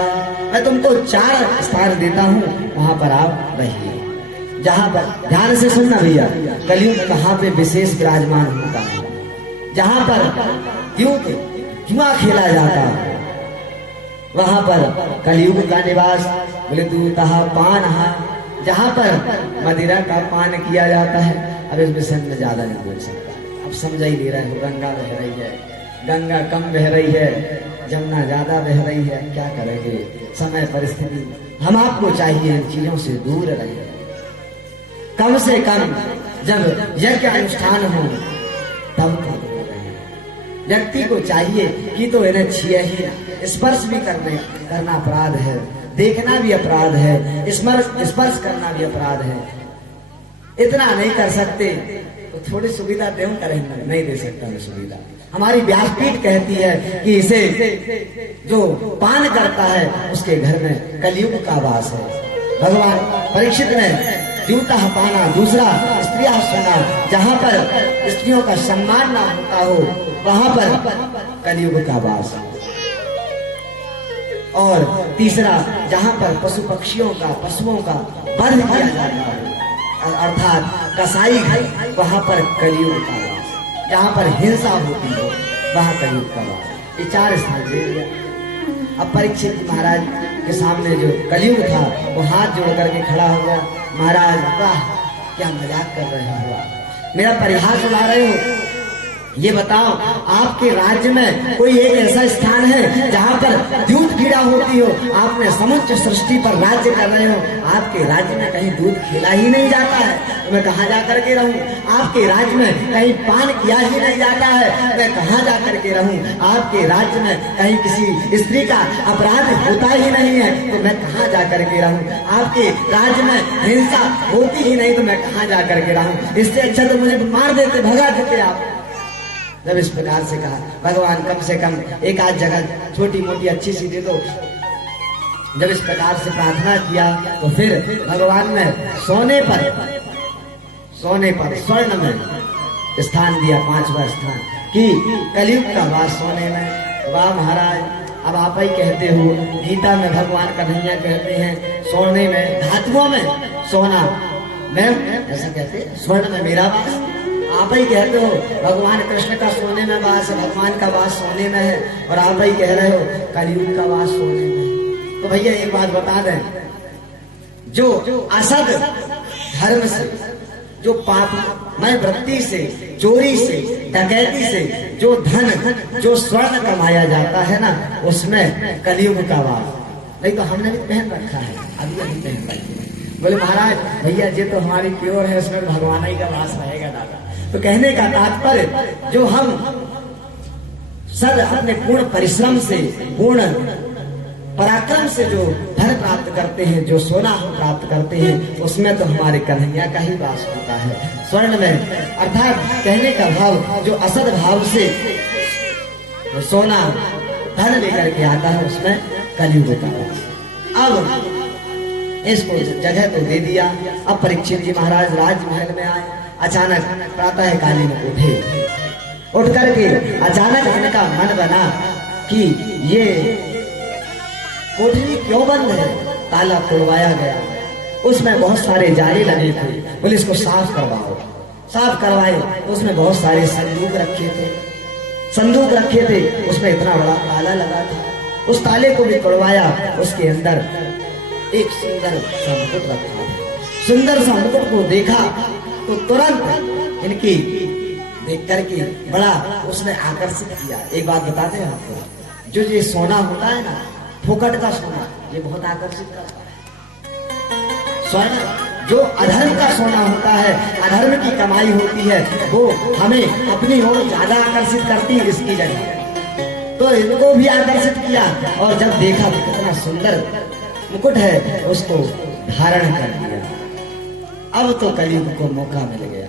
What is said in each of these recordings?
मैं तुमको 4 स्थान देता हूँ, वहां पर आप रहिए। जहां पर ध्यान से सुनना भैया, कलयुग कहाँ पे विशेष विराजमान होता है, जहां पर जुआ खेला जाता है वहां पर कलयुग का निवास। बोले दूतहा पान, जहां पर मदिरा का पान किया जाता है। अब इस विषय में ज्यादा नहीं बोल सकता, अब समझ ही नहीं रहे हो। गंगा बह रही है, गंगा कम बह रही है, जमुना ज्यादा बह रही है, क्या करेंगे, समय परिस्थिति। हम आपको चाहिए इन चीजों से दूर रहे। कम से कम जब यज्ञ अनुष्ठान हो तब तो व्यक्ति को चाहिए कि तो इन्हें छुए ही ना। स्पर्श भी करना अपराध है, देखना भी अपराध है, स्पर्श करना भी अपराध है। इतना नहीं कर सकते तो थोड़ी सुविधा दें, करेंगे नहीं दे सकता मैं सुविधा। हमारी व्यासपीठ कहती है कि इसे जो पान करता है उसके घर में कलयुग का वास है। भगवान परीक्षित ने जूता पाना, दूसरा स्त्रियां सोना, जहां पर स्त्रियों का सम्मान ना होता हो वहां पर कलयुग का वास। और तीसरा, जहां पर पशु पक्षियों का, पशुओं का वध किया जाता है अर्थात कसाई, वहां पर कलयुग का वास। जहां पर हिंसा होती है वहां कलयुग का वास। ये 4 स्थान दे दिया। अब परीक्षित महाराज के सामने जो कलयुग था वो हाथ जोड़ करके खड़ा हो गया। महाराज वाह, क्या मजाक कर रहे हो, मेरा परिहास उड़ा रहे हो। ये बताओ, आपके राज्य में कोई एक ऐसा स्थान है जहां पर दूध पीड़ा होती हो? आपने समुद्र सृष्टि पर राज्य कर रहे हो, आपके राज्य में कहीं दूध खिला ही नहीं जाता है तो मैं कहाँ जा करके रहूं? आपके राज्य में कहीं पान किया ही नहीं जाता है, मैं कहाँ जा करके रहूं? आपके राज्य में कहीं किसी स्त्री का अपराध होता ही नहीं है तो मैं कहाँ जा करके रहूं? आपके राज्य में हिंसा होती ही नहीं तो मैं कहाँ जा करके रहूं? इससे अच्छा तो मुझे मार देते, भगा देते आप। जब इस प्रकार से कहा, भगवान कम से कम एक आध जगह छोटी मोटी अच्छी सी दे दो। जब इस प्रकार से प्रार्थना किया तो फिर भगवान ने सोने पर स्वर्ण में स्थान दिया, 5वां स्थान, कि कलयुग का वास सोने में। वाह महाराज, अब आप ही कहते हो, गीता में भगवान कन्हैया कहते हैं सोने में, धातुओं में सोना में, ऐसा कहते हैं स्वर्ण में मेरा वास। आप ही कहते हो भगवान कृष्ण का सोने में वास है, भगवान का वास सोने में है, और आप ही कह रहे हो कलयुग का वास सोने में। तो भैया एक बात बता दें, जो असद धर्म से, जो पापमय वृत्ति से, चोरी से, डकैती से जो धन, जो स्वर्ण कमाया जाता है ना, उसमें कलयुग का वास। नहीं तो हमने भी पहन रखा है, अभी नहीं पहन पाएंगे। बोले महाराज भैया ये तो हमारी प्योर है, उसमें भगवान ही का वास रहेगा दादा। तो कहने का तात्पर्य, जो हम सद अपने पूर्ण परिश्रम से, पूर्ण पराक्रम से जो धन प्राप्त करते हैं, जो सोना हम प्राप्त करते हैं, उसमें तो हमारे कन्हैया का ही वास होता है, स्वर्ण में। अर्थात कहने का भाव, जो असद भाव से सोना धन लेकर के आता है उसमें कलयुग का वास। अब इसको जगह तो दे दिया। अब परीक्षित जी महाराज राजमहल में आए। अचानक प्रातः काली में उठ करके अचानक इनका मन बना कि ये कोठरी क्यों बंद है, ताला तोड़वाया गया, उसमें बहुत सारे जाले लगे थे। बोले इसको साफ करवाओ। साफ करवाए तो उसमें बहुत सारे संदूक रखे थे, उसमें इतना बड़ा ताला लगा था। उस ताले को भी तोड़वाया, उसके अंदर एक सुंदर सा मुकुट रखा था। सुंदर सा मुकुट को देखा तो तुरंत इनकी देख करके बड़ा उसने आकर्षित किया। एक बात बताते हैं आपको, जो ये सोना होता है ना, फोकट का सोना, ये बहुत आकर्षित करता है। स्वर्ण जो अधर्म का सोना होता है, अधर्म की कमाई होती है, वो हमें अपनी ओर ज्यादा आकर्षित करती है इसकी जगह। तो इनको भी आकर्षित किया, और जब देखा तो कितना सुंदर मुकुट है, उसको धारण कर लिया। अब तो कलयुग को मौका मिल गया।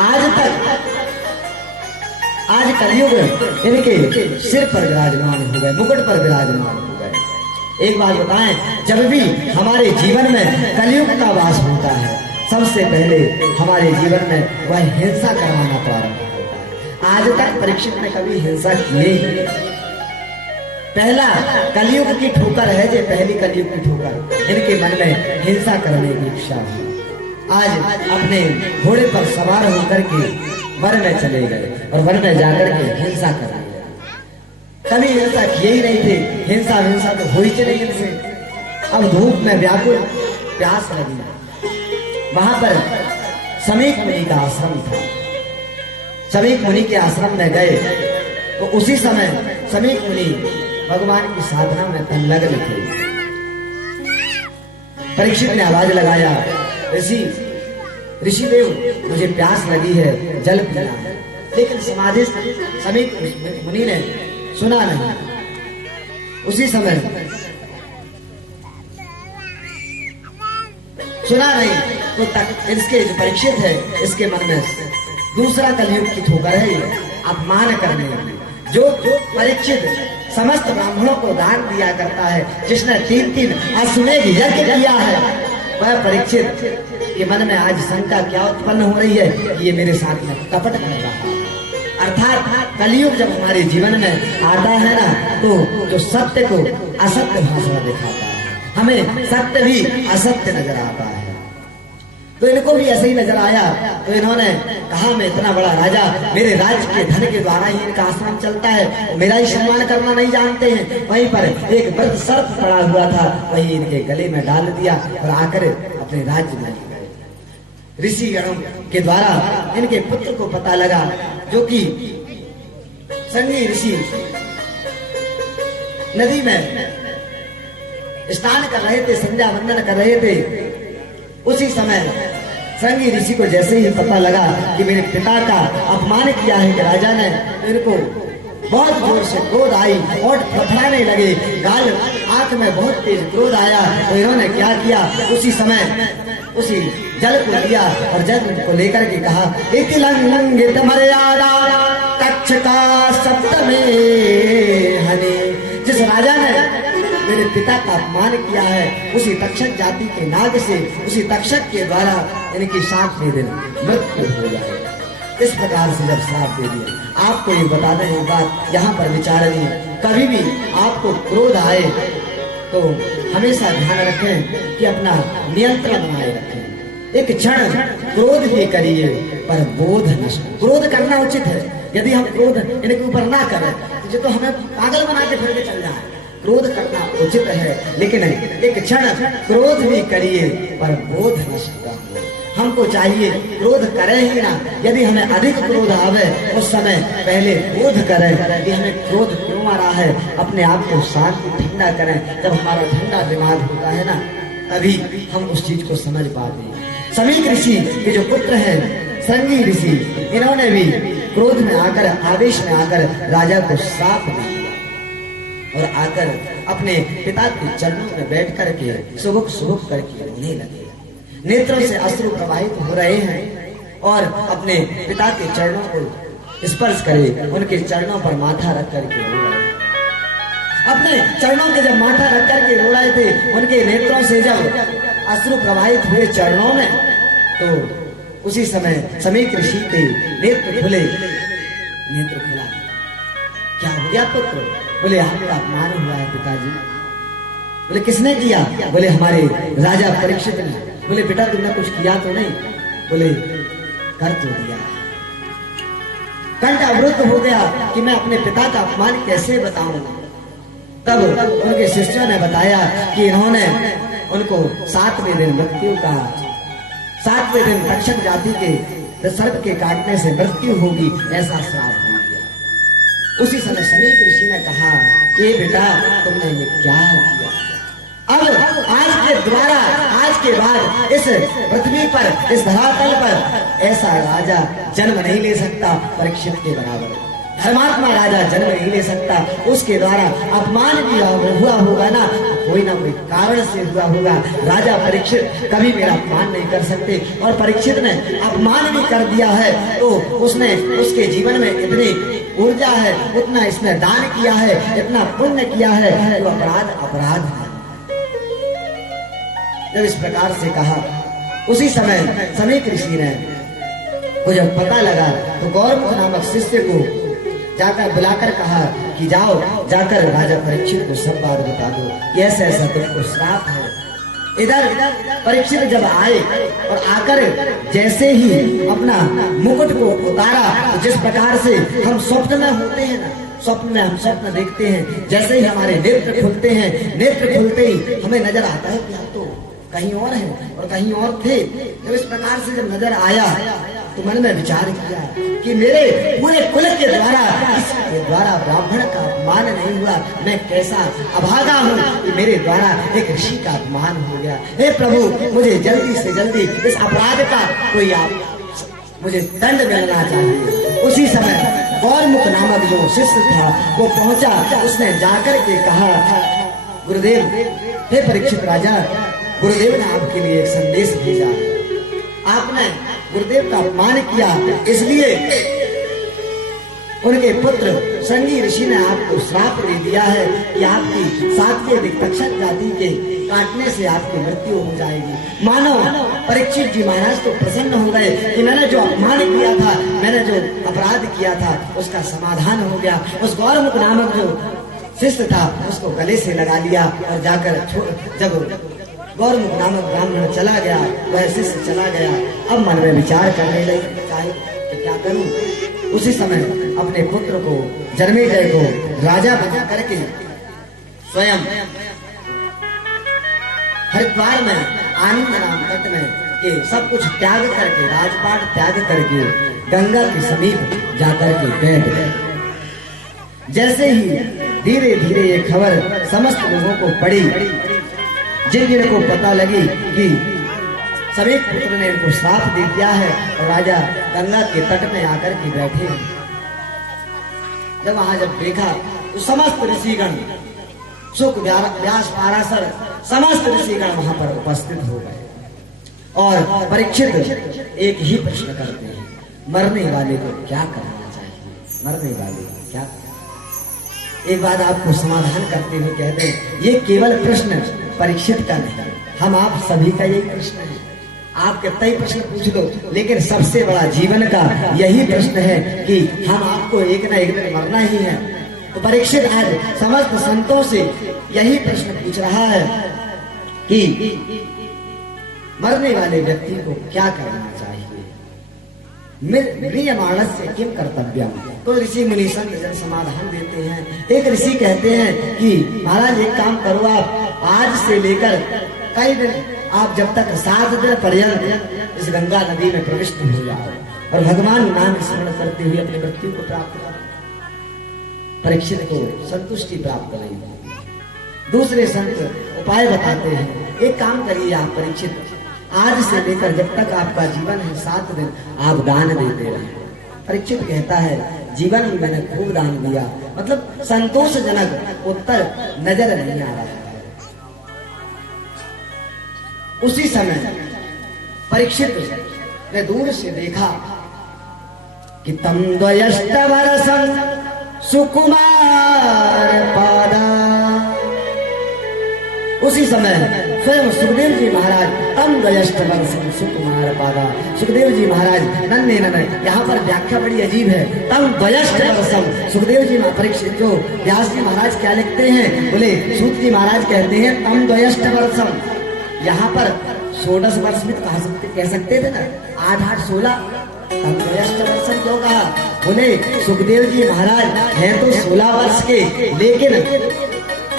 आज कलयुग इनके सिर पर विराजमान हो गए, मुकुट पर विराजमान हो गए। एक बात बताएं, जब भी हमारे जीवन में कलयुग का वास होता है, सबसे पहले हमारे जीवन में वह हिंसा करवाना प्रारंभ होता है। आज तक परीक्षित ने कभी हिंसा की ही नहीं। पहला कलयुग की ठोकर है, जो पहली कलयुग की ठोकर इनके मन में हिंसा करने की इच्छा हुई। आज अपने घोड़े पर सवार होकर के वन में चले गए और वन में जाकर के हिंसा कर रहे। कभी हिंसा किए ही नहीं थे, हिंसा तो हो ही चले इनसे। अब धूप में व्याकुल प्यास लगी। वहां पर समीक मुनि का आश्रम था। समीक मुनि के आश्रम में गए तो उसी समय समीक मुनि भगवान की साधना में तन्मग्न थे। परीक्षित ने आवाज लगाया, ऋषिदेव मुझे प्यास लगी है, जल पीना है। लेकिन समाधि समीक मुनि ने सुना नहीं। उसी समय सुना नहीं तो तक इसके जो परीक्षित है इसके मन में दूसरा कलयुग की ठोकर है, अपमान करने वाली। जो परीक्षित समस्त ब्राह्मणों को दान दिया करता है, जिसने 3 अश्वमेध यज्ञ किया है, वह परीक्षित के मन में आज शंका क्या उत्पन्न हो रही है कि ये मेरे साथ में कपट कर रहा है। अर्थात कलयुग जब हमारे जीवन में आता है ना, तो जो सत्य को असत्य भाषा दिखाता है, हमें सत्य भी असत्य नजर आता है। तो इनको भी ऐसे ही नजर आया, तो इन्होंने कहा मैं इतना बड़ा राजा, मेरे राज्य के धन के द्वारा ही इनका आश्रम चलता है, मेरा ही सम्मान करना नहीं जानते हैं। वहीं पर एक वृद्ध सर्प पड़ा हुआ था, वही इनके गले में डाल दिया और आकर अपने राज्य में गए। ऋषि गणों के द्वारा इनके पुत्र को पता लगा, जो कि संगी ऋषि नदी में स्नान कर रहे थे, संध्या वंदन कर रहे थे। उसी समय संगी ऋषि को जैसे ही पता लगा कि मेरे पिता का अपमान किया है कि राजा ने, इनको बहुत जोर से क्रोध आई और फड़फड़ाने लगे, गाल आंख में बहुत तेज क्रोध आया। तो इन्होंने क्या किया, उसी समय उसी जल को लिया और जल को लेकर के कहा, इतिलंघित मर्यादा तक्षका सप्तमे हनि। जिस राजा ने मेरे पिता का अपमान किया है, उसी तक्षक जाति के नाग से, उसी तक्षक के द्वारा इनकी 7वें दिन मृत्यु हो जाएगा। इस प्रकार से जब श्राप दे दिया। आपको ये बता दें एक बात यहाँ पर विचारणीय, कभी भी आपको क्रोध आए तो हमेशा ध्यान रखें कि अपना नियंत्रण बनाए रखें। एक क्षण क्रोध भी करिए पर बोध नष्ट। क्रोध करना उचित है, यदि हम क्रोध इनके ऊपर ना करें तो हमें पागल बना के फिर के चल जाए। क्रोध करना उचित है, लेकिन एक क्षण क्रोध भी करिए पर बोध नष्ट हो। हमको चाहिए क्रोध करें ही ना, यदि हमें अधिक क्रोध आवे उस समय पहले बोध करें कि हमें क्रोध क्यों आ रहा है, अपने आप को शांत ठंडा करें। जब हमारा ठंडा दिमाग होता है ना, तभी हम उस चीज को समझ पाते हैं। समीक ऋषि के जो पुत्र हैं संगी ऋषि, इन्होंने भी क्रोध में आकर, आवेश में आकर राजा को श्राप दिया और आकर अपने पिता के चरणों में बैठ करके सुबुक सुबुक करके रोने लगे। नेत्रों से अश्रु प्रवाहित हो रहे हैं और अपने पिता के चरणों को स्पर्श करे, उनके चरणों पर माथा रख करके रो रहे। अपने चरणों के जब माथा रख करके रो रहे थे, उनके नेत्रों से जब अश्रु प्रवाहित हुए चरणों में, तो उसी समय समीक ऋषि के नेत्र खुले। नेत्र खुला, क्या हो गया पुत्र? बोले आपका अपमान हुआ है पिताजी। बोले किसने किया? बोले हमारे राजा परीक्षित ने। बोले बेटा तुमने कुछ किया तो नहीं? बोले कर तो दिया। कंठ अवरुद्ध हो गया कि मैं अपने पिता का अपमान कैसे बताऊं। तब उनके शिष्यों ने बताया कि इन्होंने उनको 7वें दिन मृत्यु का, 7वें दिन तक्षक जाति के सर्प के काटने से मृत्यु होगी, ऐसा श्राप हो गया। उसी समय समीक ऋषि ने कहा, ये बेटा तुमने ये क्या किया? अब आज के द्वारा, आज के बाद इस पृथ्वी पर, इस धरातल पर ऐसा राजा जन्म नहीं ले सकता परीक्षित के बराबर। धर्मात्मा राजा जन्म नहीं ले सकता। उसके द्वारा अपमान भी हुआ होगा ना कोई कारण से हुआ होगा। राजा परीक्षित कभी मेरा अपमान नहीं कर सकते, और परीक्षित ने अपमान भी कर दिया है तो उसने, उसके जीवन में इतनी ऊर्जा है, उतना इसने दान किया है, इतना पुण्य किया है, तो अपराध अपराध है। जब इस प्रकार से कहा, उसी समय समीक ऋषि ने को जब पता लगा तो गौरव नामक शिष्य को जाकर बुलाकर कहा कि जाओ जाकर राजा परीक्षित को सब बात बता दो, ऐसा ऐसा तुमको श्राप है। इधर परीक्षित जब आए और आकर जैसे ही अपना मुकुट को उतारा, तो जिस प्रकार से हम स्वप्न में होते हैं ना, स्वप्न में हम स्वप्न देखते हैं, जैसे ही हमारे नेत्र खुलते हैं, नेत्र खुलते ही हमें नजर आता है कि हम तो कहीं और हैं और कहीं और थे। जब इस प्रकार से जब नजर आया तो मन में विचार किया कि मेरे पूरे कुल के द्वारा ब्राह्मण का अपमान नहीं हुआ, मैं कैसा अभागा हूँ कि मेरे द्वारा एक ऋषि का अपमान हो गया। हे प्रभु, मुझे जल्दी से जल्दी इस अपराध का कोई आप मुझे दंड मिलना चाहिए। उसी समय गौरमुख नामक जो शिष्य था वो पहुंचा, उसने जाकर के कहा, गुरुदेव, हे परीक्षित राजा, गुरुदेव ने आपके लिए एक संदेश भेजा, आपने गुरुदेव का अपमान किया, इसलिए उनके पुत्र संगी ऋषि ने आपको श्राप दे दिया है कि आपकी सातवें दिक्तक्षक जाति के काटने से आपकी मृत्यु हो जाएगी। मानो परीक्षित जी महाराज तो प्रसन्न हो गए कि मैंने जो अपमान किया था, मैंने जो अपराध किया था, उसका समाधान हो गया। उस गौरमुख नामक जो शिष्य था उसको गले से लगा लिया और जाकर जब गौरमुख नामक ब्राह्मण चला गया, वह शिष्य चला गया। अब मन में विचार करने लगे कि क्या करूं। उसी समय अपने पुत्र को, जन्मेजय को राजा बना करके स्वयं हरिद्वार में आनंद नाम तट में के सब कुछ त्याग करके, राजपाट त्याग करके गंगा के समीप जाकर के बैठ गए। जैसे ही धीरे धीरे ये खबर समस्त लोगों को पड़ी, जिन जिनको पता लगी कि सभी पुत्र ने इनको श्राप दे दिया है और राजा गंगा के तट में आकर के बैठे हैं, जब वहां जब देखा तो समस्त ऋषिगण, सुक, व्यास, पाराशर, समस्त ऋषिगण वहां पर उपस्थित हो गए और परीक्षित एक ही प्रश्न करते हैं, मरने वाले को क्या करना चाहिए, मरने वाले को क्या करना। एक बात आपको समाधान करते हुए कहते हैं, ये केवल प्रश्न परीक्षित का नहीं, हम आप सभी का यही प्रश्न है। आप कितना ही प्रश्न पूछ लो, लेकिन सबसे बड़ा जीवन का यही प्रश्न है कि हम आपको एक ना एक दिन मरना ही है। तो परीक्षित आज समस्त संतों से यही प्रश्न पूछ रहा है कि मरने वाले व्यक्ति को क्या करना चाहिए, म्रियमाणस्य किम कर्तव्यम। तो ऋषि मुनि संत जन समाधान देते हैं। एक ऋषि कहते हैं कि महाराज एक काम करो, आप आज से लेकर कई दिन, आप जब तक 7 दिन पर्यंत इस गंगा नदी में प्रविष्ट हो जाओ और भगवान नाम स्मरण करते हुए अपनी मृत्यु को प्राप्त करो। परीक्षित को संतुष्टि प्राप्त नहीं। दूसरे संत उपाय बताते हैं, एक काम करिए आप परीक्षित, आज से लेकर जब तक आपका जीवन है 7 दिन आप दान देते रहे। परीक्षित कहता है, जीवन में मैंने खूब दान दिया, मतलब संतोषजनक उत्तर नजर नहीं आ रहा है। उसी समय परीक्षित ने दूर से देखा कि तम द्वयष्टवरसं सुकुमार पादा। उसी समय स्वयं सुखदेव जी महाराज तम द्वयष्टवरसं सुकुमार पादा, सुखदेव जी महाराज नन्हे नन्हे, यहाँ पर व्याख्या बड़ी अजीब है। तम द्वयष्टवरसं, सुखदेव जी परीक्षित जो व्यास जी महाराज क्या लिखते हैं, बोले सूत जी महाराज कहते हैं तम द्वयष्टवरसं, यहाँ पर 16 वर्ष भी कह सकते थे ना, 8-8 16, तम द्वयष्टवरसं क्यों कहा? बोले सुखदेव जी महाराज हैं तो 16 वर्ष के, लेकिन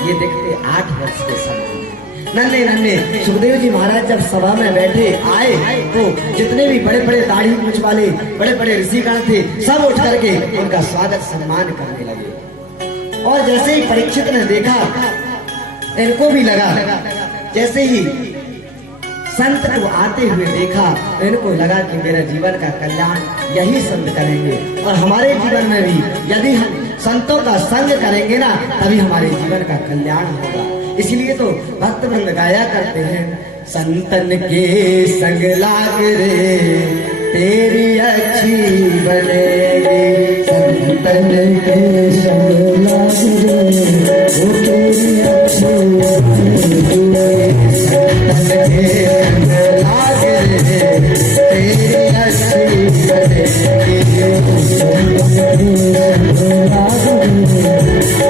ये देखते 8 वर्ष के समय नन्हे नन्हे। सुखदेव जी महाराज जब सभा में बैठे आए तो जितने भी बड़े बड़े दाढ़ी मूंछ वाले बड़े बड़े ऋषिगण थे सब उठ करके उनका स्वागत सम्मान करने लगे। और जैसे ही परीक्षित ने देखा, इनको भी लगा, जैसे ही संत को आते हुए देखा तो इनको लगा कि मेरा जीवन का कल्याण यही संत करेंगे और हमारे जीवन में भी यदि हम संतों का संग करेंगे ना तभी हमारे जीवन का कल्याण होगा। इसलिए तो भक्त वृंद गाया करते हैं, संतन के संग लाग रे तेरी अच्छी बनेगी, संतन के संग लाग रे वो तेरी अच्छी बनेगी, संतन के संग लाग रे तेरी अच्छी बनेगी, संतन के संग लाग रे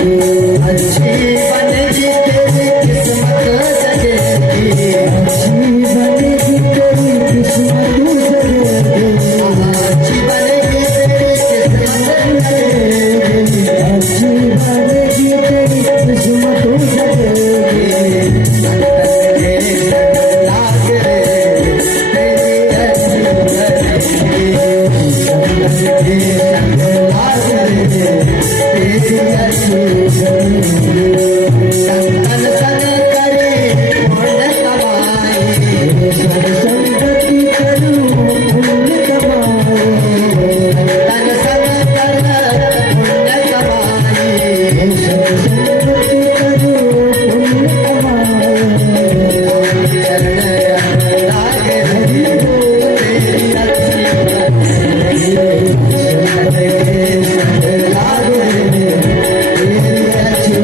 अच्छी बनेगी तेरी किस्मत जगेगी, अच्छी बनेगी तेरी किस्मत जगेगी, अच्छी बनेगी तेरी किस्मत जगेगी, अच्छी बनेगी तेरी किस्मत जगेगी। लाग रे तेरी अच्छी बनेगी, लाग रे तेरी अच्छी बनेगी। संतन सन करे पुण्य कमाई, संगति करूं पुण्य कमाई, तन सन कर पुण्य कमाई, संगति करूं पुण्य कमाई। चरण लाग रही हो तेरी अच्छी बनेगी, लाग रही तेरी अच्छी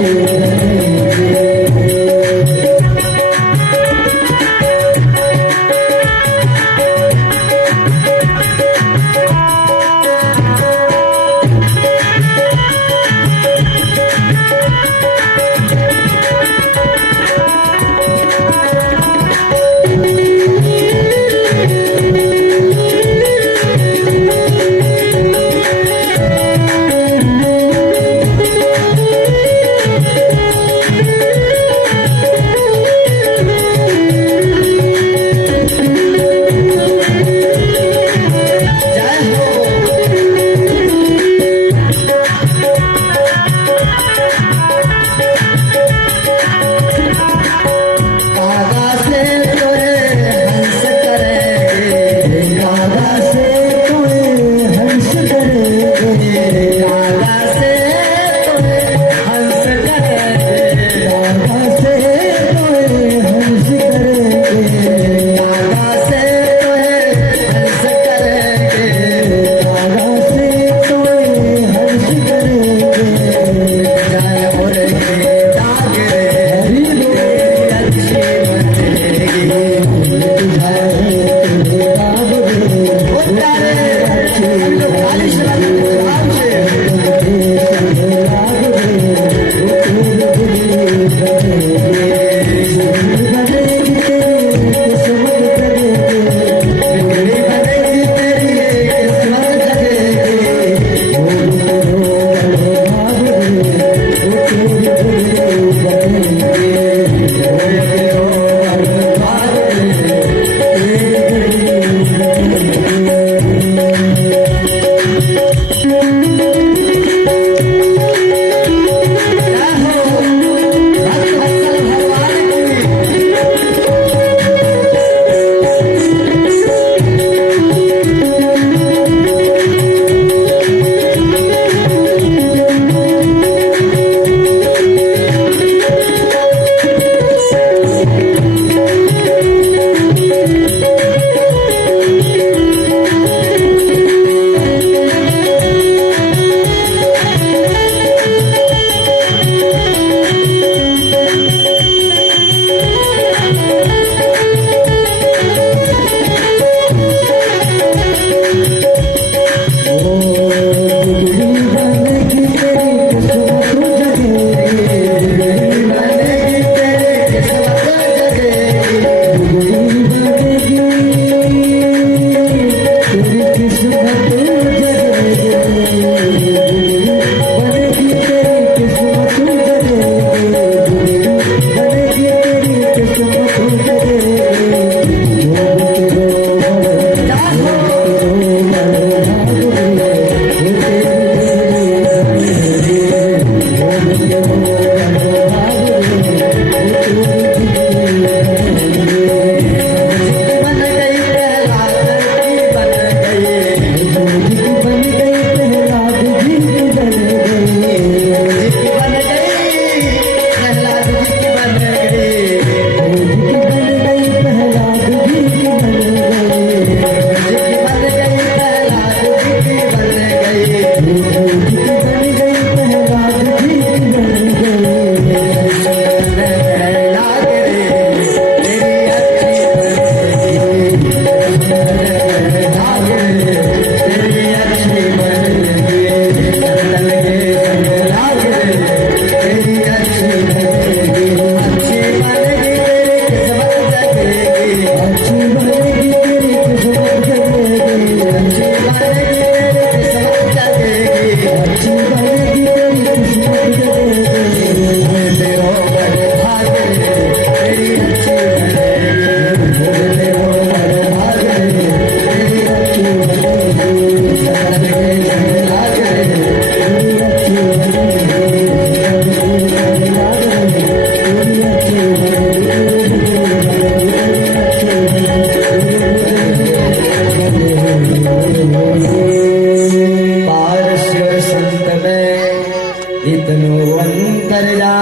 अंतर जा,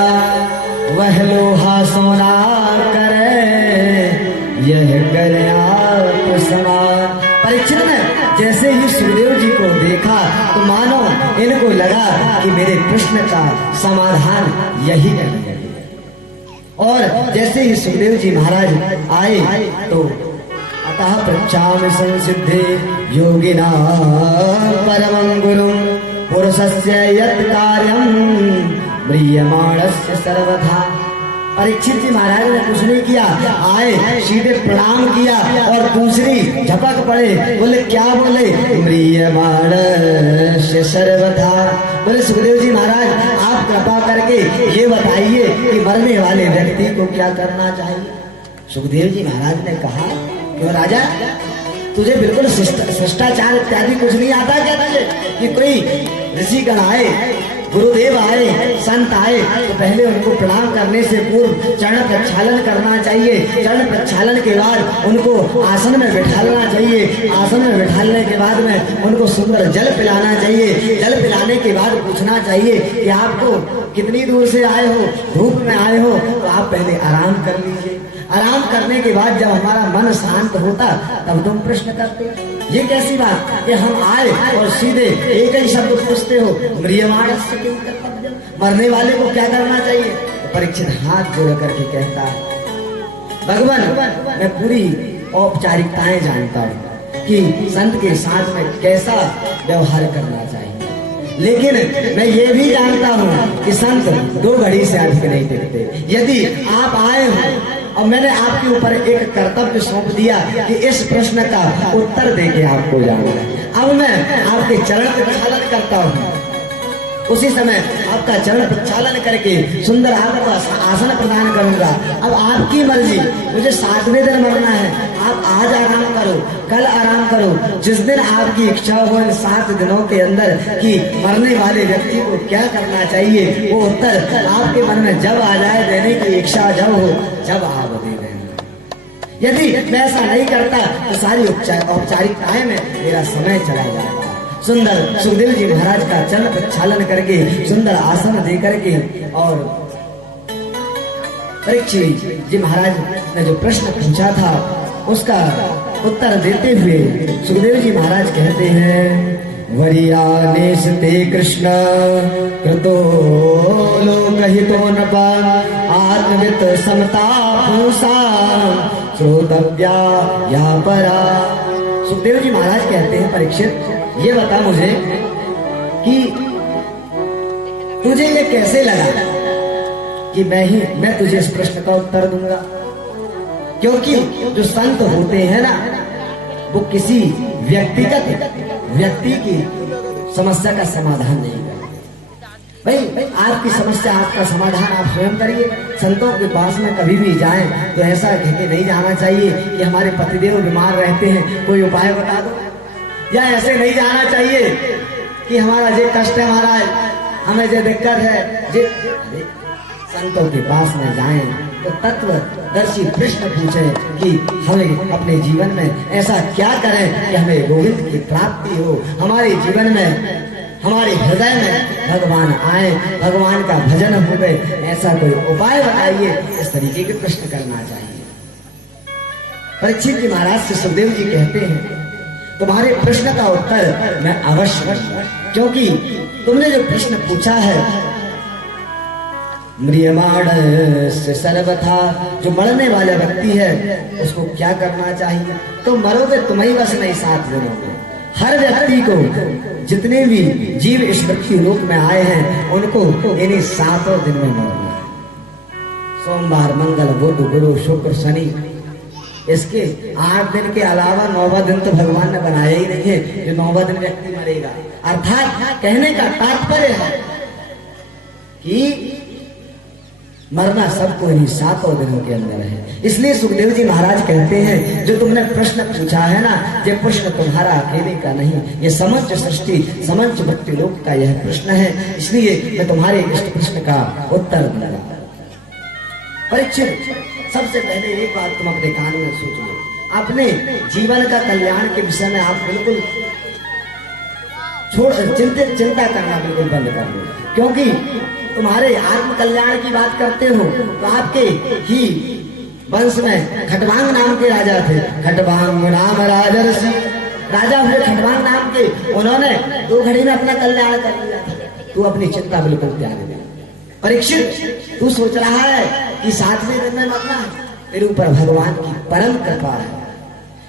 वह लोहा सोना करे, यह करे आप समान। परीक्षित ने जैसे ही सुखदेव जी को देखा तो मानो इनको लगा कि मेरे प्रश्न का समाधान यही है। और जैसे ही सुखदेव जी महाराज आए तो अतः पृच्छामि संसिद्धे योगिना परमं गुरुं, पुरुषस्य यत् कार्यं म्रियमाणस्य सर्वथा। परीक्षित जी महाराज ने कुछ नहीं किया, आए सीधे प्रणाम किया और दूसरी झपक पड़े, बोले क्या बोले, म्रियमाणस्य सर्वथा। बोले सुखदेव जी महाराज आप कृपा करके ये बताइए कि मरने वाले व्यक्ति को क्या करना चाहिए। सुखदेव जी महाराज ने कहा, क्यों राजा तुझे बिल्कुल शिष्टाचार इत्यादि कुछ नहीं आता क्या तुझे, कि कोई ऋषिगण आए, गुरुदेव आए, संत आए तो पहले उनको प्रणाम करने से पूर्व चरण प्रक्षालन करना चाहिए, चरण प्रक्षालन के बाद उनको आसन में बैठाना चाहिए, आसन में बैठाने के बाद में उनको सुंदर जल पिलाना चाहिए, जल पिलाने के बाद पूछना चाहिए कि आपको कितनी दूर से आए हो, धूप में आए हो तो आप पहले आराम कर लीजिए, आराम करने के बाद जब हमारा मन शांत होता तब तुम प्रश्न करते। ये कैसी बात कि हम आए और सीधे एक ही शब्द पूछते हो, म्रियमाणस्य किं कर्तव्यम्, मरने वाले को क्या करना चाहिए। तो परीक्षित हाथ जोड़ करके कहता है, भगवान मैं पूरी औपचारिकताएं जानता हूँ कि संत के साथ में कैसा व्यवहार करना चाहिए, लेकिन मैं ये भी जानता हूँ कि संत 2 घड़ी से अधिक नहीं टिकते। यदि आप आए हो और मैंने आपके ऊपर एक कर्तव्य सौंप दिया कि इस प्रश्न का उत्तर देके आपको जाना है, अब मैं आपके चरण प्रक्षालन करता हूँ, उसी समय आपका चरण प्रक्षालन करके सुंदर आपको आसन प्रदान करूंगा। अब आपकी मर्जी, मुझे 7वें दिन मरना है, आप आज आराम करो, कल आराम करो, जिस दिन आपकी इच्छा हो इन 7 दिनों के अंदर कि मरने वाले व्यक्ति को क्या करना चाहिए, वो उत्तर आपके मन में जब आ जाए, देने की इच्छा जब हो जब आप दे देना। यदि मैं ऐसा नहीं करता तो सारी औपचारिकताएं में मेरा समय चला जाएगा। सुंदर सुखदेव जी महाराज का चरण प्रक्षालन करके सुंदर आसन दे करके और परीक्षित जी महाराज ने जो प्रश्न पूछा था उसका उत्तर देते हुए सुखदेव जी महाराज कहते हैं, वरियानेशते कृष्ण कृतो लोकहितो नपा, आत्मवित समता भूषा श्रोतव्या या परा। सुखदेव जी महाराज कहते हैं, परीक्षित ये बता मुझे कि तुझे ये कैसे लगा कि मैं तुझे इस प्रश्न का उत्तर दूंगा, क्योंकि जो संत होते हैं ना वो किसी व्यक्ति की समस्या का समाधान नहीं करते। भाई आपकी समस्या आपका समाधान आप स्वयं करिए। संतों के पास में कभी भी जाएं तो ऐसा कह के नहीं जाना चाहिए कि हमारे पतिदेव बीमार रहते हैं, कोई उपाय बता दो, या ऐसे नहीं जाना चाहिए कि हमारा जे कष्ट है महाराज, हमें जो दिक्कत है। संतों के पास में जाएं तो तत्वदर्शी प्रश्न पूछे कि हमें अपने जीवन में ऐसा क्या करें कि हमें गोविंद की प्राप्ति हो, हमारे जीवन में हमारे हृदय में भगवान आए, भगवान का भजन हो गए, ऐसा कोई उपाय बताइए। इस तरीके के प्रश्न करना चाहिए। परीक्षित जी महाराज से सुखदेव जी कहते हैं, तुम्हारे प्रश्न का उत्तर मैं अवश्य, क्योंकि तुमने जो प्रश्न पूछा है, म्रियमाण से सर्वथा, जो मरने वाला व्यक्ति है उसको क्या करना चाहिए। तो मरोगे तुम्हें बस नहीं, 7 दिनों में हर व्यक्ति को, जितने भी जीव इस मृत्यु लोक में आए हैं उनको इन्हीं 7 दिन में मरना है। सोमवार, मंगल, बुध, गुरु, शुक्र, शनि, इसके 8 दिन के अलावा 9वां दिन तो भगवान ने बनाया ही नहीं है जो 9वां दिन व्यक्ति मरेगा। अर्थात कहने का तात्पर्य है कि मरना सबको इन्हीं 7 दिनों के अंदर है। इसलिए सुखदेव जी महाराज कहते हैं, जो तुमने प्रश्न पूछा है ना, ये प्रश्न तुम्हारा अकेले का नहीं, ये समस्त सृष्टि, समस्त मृत्यु लोक का यह प्रश्न है। इसलिए मैं तुम्हारे इस प्रश्न का उत्तर दूंगा। परीक्षित, सबसे पहले एक बात तुम अपने कान में सोच लो, अपने जीवन का कल्याण के विषय में आप बिल्कुल चिंता करना बिल्कुल बंद कर दो, क्योंकि तुम्हारे आत्म कल्याण की बात करते हो तो आपके ही वंश में खटवांग नाम के राजा थे। खटवांग नाम राजर्षि राजा हुए खटवांग नाम के, उन्होंने 2 घड़ी में अपना कल्याण कर लिया था। तू अपनी चिंता बिल्कुल त्याग दे। परीक्षित, तू सोच रहा है कि 7वें दिन में मरना है, तेरे ऊपर भगवान की परम कृपा है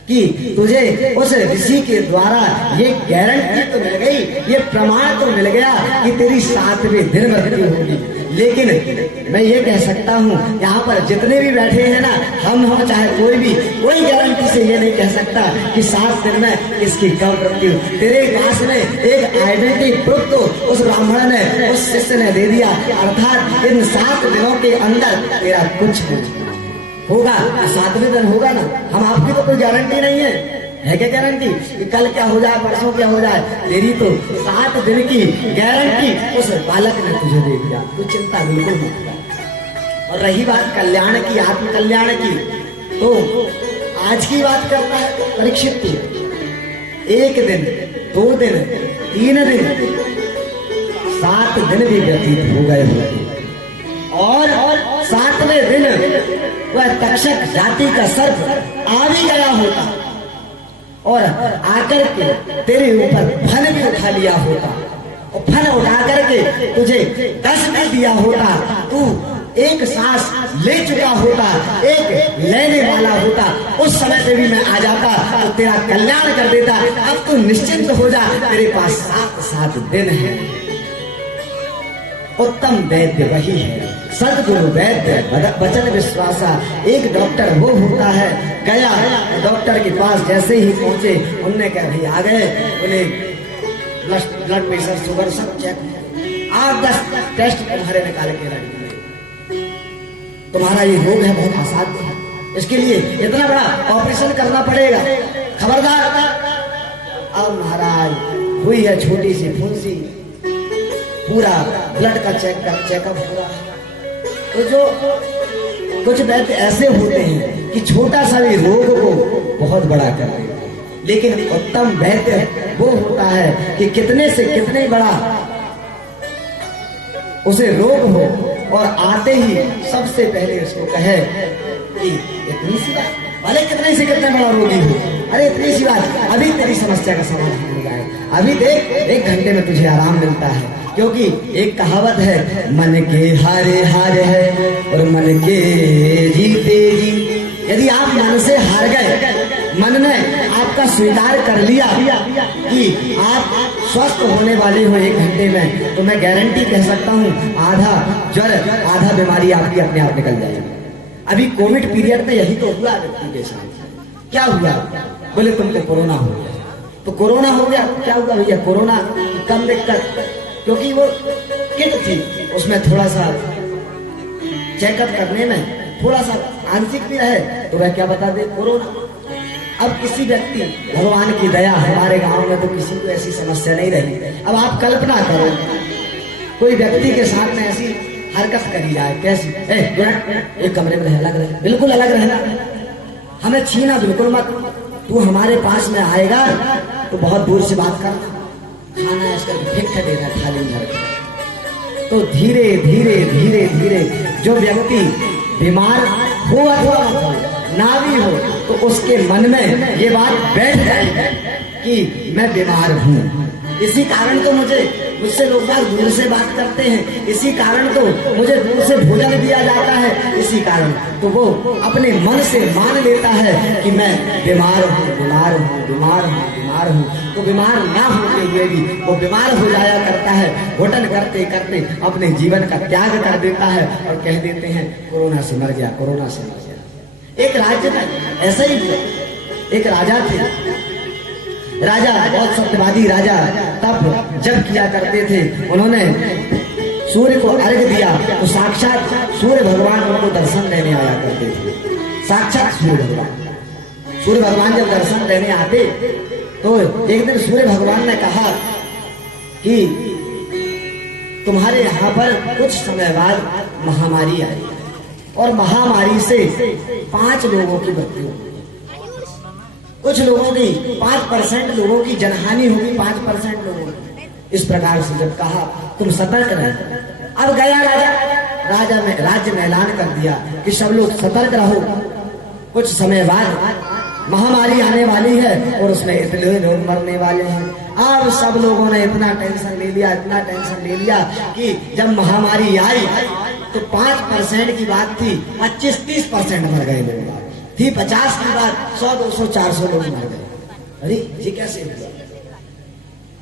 कि तुझे उस ऋषि के द्वारा ये गारंटी तो मिल गई, ये प्रमाण तो मिल गया कि तेरी 7वें दिन मृत्यु होगी। लेकिन मैं ये कह सकता हूँ, यहाँ पर जितने भी बैठे हैं ना, हम हो चाहे कोई भी, कोई गारंटी से ये नहीं कह सकता कि 7 दिन में इसकी कब मृत्यु। तेरे पास में एक आइडेंटिटी प्रूफ तो उस ब्राह्मण ने, उस शिष्य ने दे दिया, अर्थात इन 7 दिनों के अंदर तेरा कुछ होगा। 7वें दिन होगा ना। हम आपकी तो कोई गारंटी नहीं है क्या गारंटी कि कल क्या हो जाए, परसों क्या हो जाए? तेरी तो 7 दिन की गारंटी उस बालक ने तुझे दे दिया। तू चिंता बिल्कुल मत कर। और रही बात कल्याण की, आत्म कल्याण की, तो आज की बात करता है परीक्षित तू। 1 दिन, 2 दिन, 3 दिन, 7 दिन भी व्यतीत हो गए होते और 7वें दिन वह तक्षक जाति का सर्प आ भी गया होता और आकर के तेरे ऊपर फन भी उठा लिया होता और फन उठा करके तुझे 10 भी दिया होता। तू एक सांस ले चुका होता, एक लेने वाला होता, उस समय पे भी मैं आ जाता तो तेरा कल्याण कर देता। अब तू निश्चिंत हो जा, तेरे पास 7 दिन है। उत्तम वैद्य वही है, सदगुरु वैद्य वचन विश्वासा। एक डॉक्टर वो होता है, गया डॉक्टर के पास जैसे ही पहुंचे, उनने कहा भाई आ गए, उन्हें ब्लड प्रेशर, शुगर सब चेक, 8-10 टेस्ट तुम्हारे निकाल के रख दिए। तुम्हारा ये रोग है बहुत असाध्य है, इसके लिए इतना बड़ा ऑपरेशन करना पड़ेगा, खबरदार। अब महाराज हुई है छोटी सी फुंसी, पूरा ब्लड का चेकअप हो रहा है। तो जो कुछ वैद्य ऐसे होते हैं कि छोटा सा भी रोग को बहुत बड़ा कर देते हैं, लेकिन उत्तम वैद्य वो होता है कि कितने से कितने बड़ा उसे रोग हो और आते ही सबसे पहले उसको कहे कि इतनी सी बात, भले कितने से कितने बड़ा रोगी हो, अरे इतनी सी बात, अभी तेरी समस्या का समाधान हो जाए, अभी देख 1 घंटे में तुझे आराम मिलता है। क्योंकि एक कहावत है, मन के हारे हार है और मन के जीते जी। यदि आप मन से हार गए, मन ने आपका स्वीकार कर लिया कि आप स्वस्थ होने वाले हो 1 घंटे में, तो मैं गारंटी कह सकता हूँ आधा ज्वर, आधा बीमारी आपकी अपने आप निकल जाएगी। अभी कोविड पीरियड में यही तो हुआ व्यक्ति के साथ। क्या हुआ? बोले तुमको कोरोना हो गया। तो कोरोना हो गया, क्या हुआ भैया? कोरोना की कम दिक्कत, क्योंकि वो किट थी, उसमें थोड़ा सा चेकअप करने में थोड़ा सा आंशिक भी रहे तो वह क्या बता दे, कोरोना। अब किसी व्यक्ति, भगवान की दया, हमारे गांव में तो किसी को ऐसी समस्या नहीं रही। अब आप कल्पना करो, कोई व्यक्ति के साथ में ऐसी हरकत करी जाए, कैसी? एक कमरे में रह, अलग रहे, बिल्कुल अलग रहना, हमें छीना बिल्कुल मत। तू हमारे पास में आएगा तो बहुत दूर से बात करना, खाना इसका फेंक देना थाली भर के। तो धीरे धीरे धीरे धीरे जो व्यक्ति बीमार हो अथवा ना भी हो, तो उसके मन में ये बात बैठ जाएगी कि मैं बीमार हूँ। इसी कारण तो मुझसे लोग दूर से बात करते हैं, इसी कारण तो मुझे दूर से भोजन दिया जाता है, इसी कारण तो वो अपने मन से मान लेता है कि मैं बीमार हूँ, बीमार हूँ, बीमार हूँ, बीमार हूँ। तो बीमार ना होते हुए भी वो बीमार हो जाया करता है, घुटन करते करते अपने जीवन का त्याग कर देता है और कह देते हैं कोरोना से मर गया, कोरोना से मर गया। एक राज्य में ऐसा ही हुआ, एक राजा थे, राजा बहुत सत्यवादी राजा, तब जब किया करते थे, उन्होंने सूर्य को अर्घ्य दिया तो साक्षात सूर्य भगवान उनको दर्शन देने आया करते थे। साक्षात सूर्य भगवान जब दर्शन देने आते तो एक दिन सूर्य भगवान ने कहा कि तुम्हारे यहाँ पर कुछ समय बाद महामारी आई और महामारी से 5 लोगों की मृत्यु, कुछ लोगों की 5% लोगों की जनहानि होगी, 5% लोगों की। इस प्रकार से जब कहा तुम सतर्क रहे, अब गया राज्य में ऐलान कर दिया कि सब लोग सतर्क रहो, कुछ समय बाद महामारी आने वाली है और उसमें इतने लोग मरने वाले हैं। अब सब लोगों ने इतना टेंशन ले लिया कि जब महामारी आई तो 5% की बात थी, 25-30% मर गए लोग, थी 50 की बात 100, 200, 400 लोग मर गए। अरे ये कैसे हुआ?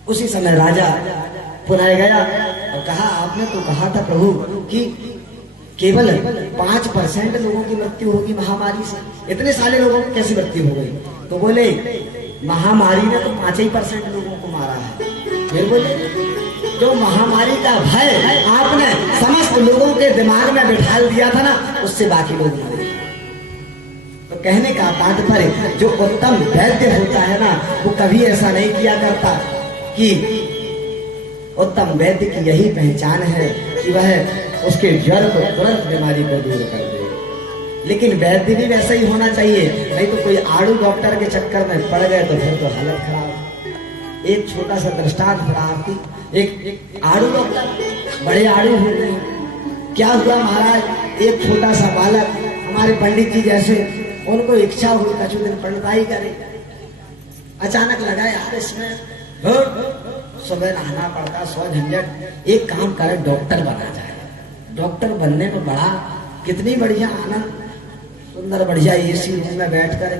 उसी समय राजा पुनः गया और कहा, आपने तो कहा था प्रभु कि केवल 5% लोगों की मृत्यु होगी महामारी से, इतने सारे लोगों की कैसी मृत्यु हो गई? तो बोले महामारी ने तो 5% लोगों को मारा है। फिर बोले जो महामारी का भय आपने समस्त लोगों के दिमाग में बिठा दिया था ना, उससे बाकी लोग मरे। तो कहने का तात्पर्य जो उत्तम वैद्य होता है ना, वो कभी ऐसा नहीं किया करता कि उत्तम वैद्य की यही पहचान है कि वह उसके जड़ को तुरंत बीमारी को दूर कर दे। लेकिन वैद्य भी वैसा ही होना चाहिए, नहीं तो कोई आड़ू डॉक्टर के चक्कर में पड़ गए तो फिर तो हालत खराब। एक छोटा सा दृष्टांत आपकी, एक आड़ू डॉक्टर बड़े आड़ू हो गए। क्या हुआ महाराज, एक छोटा सा बालक हमारे पंडित जी जैसे, उनको इच्छा हुई कछु दिन पंडिताई करे। अचानक लगा यार इसमें सुबह नहाना पड़ता, 100 झंझट, एक काम करे डॉक्टर बना जाए। डॉक्टर बनने में बड़ा कितनी बढ़िया आनंद, सुंदर बढ़िया एसी रूम में बैठ कर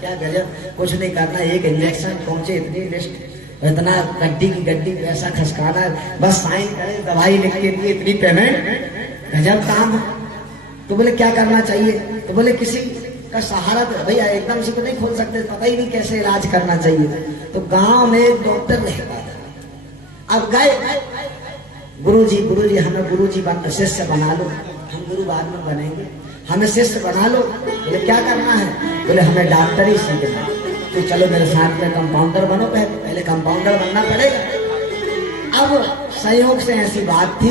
क्या गजब, कुछ नहीं करना, एक इंजेक्शन पहुंचे, इतनी लिस्ट, इतना गड्डी की गड्डी पैसा खसकाना, बस साइन करे, दवाई लिख के दिए, इतनी पेमेंट, गजब काम है। तो बोले क्या करना चाहिए? तो बोले किसी का सहारा, भैया एकदम से तो नहीं खोल सकते, पता ही नहीं कैसे इलाज करना चाहिए। तो गांव में एक डॉक्टर रहता था। अब गए गुरुजी हमें गुरुजी शिष्य बना लो, हम गुरु बाद में बनेंगे, हमें शिष्य बना लो। बोले क्या करना है? बोले हमें डॉक्टरी सीखना है। तो चलो मेरे साथ में कंपाउंडर बनो, पहले कंपाउंडर बनना पड़ेगा। अब संयोग से ऐसी बात थी